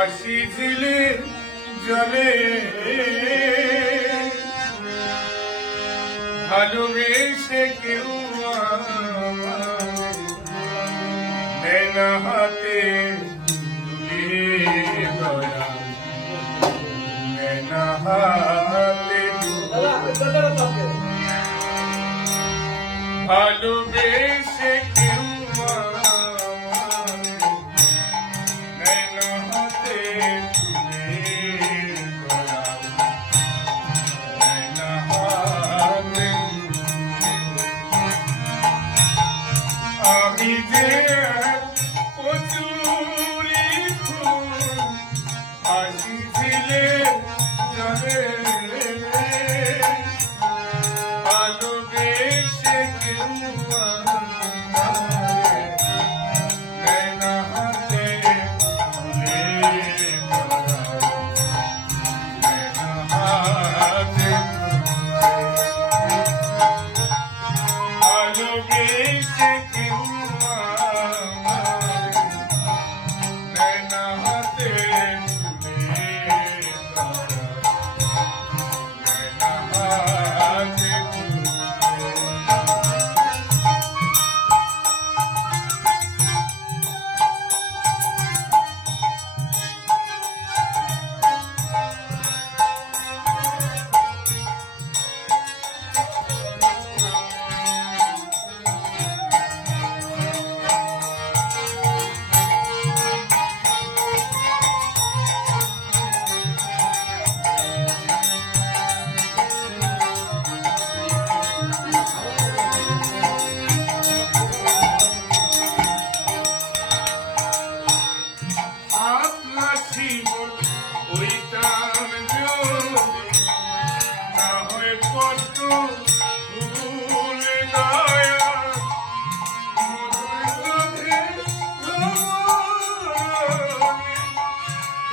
হাসি ঝিলে জলে। ভালোবেসে কেউ হাতে ভালোবেসে ছিলে জলে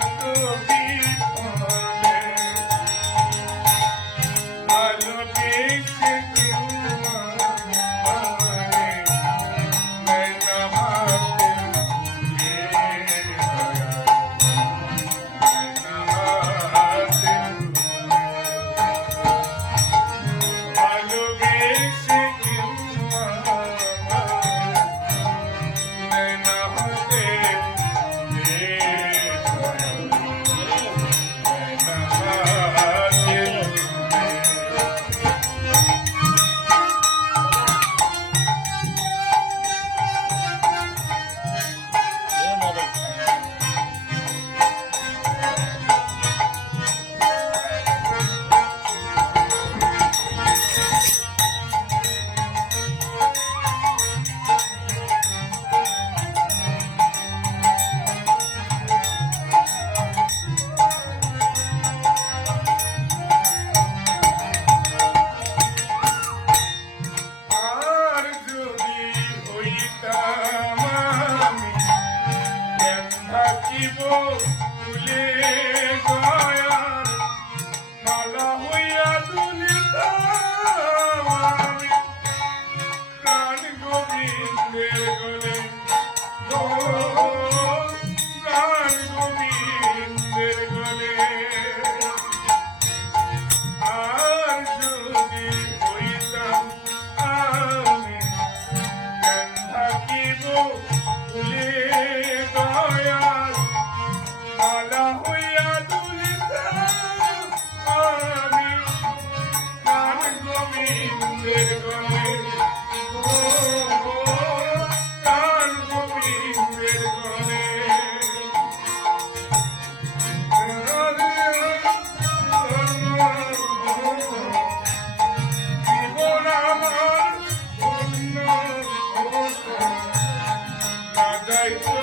Thank you. ফুলে গো Thank you.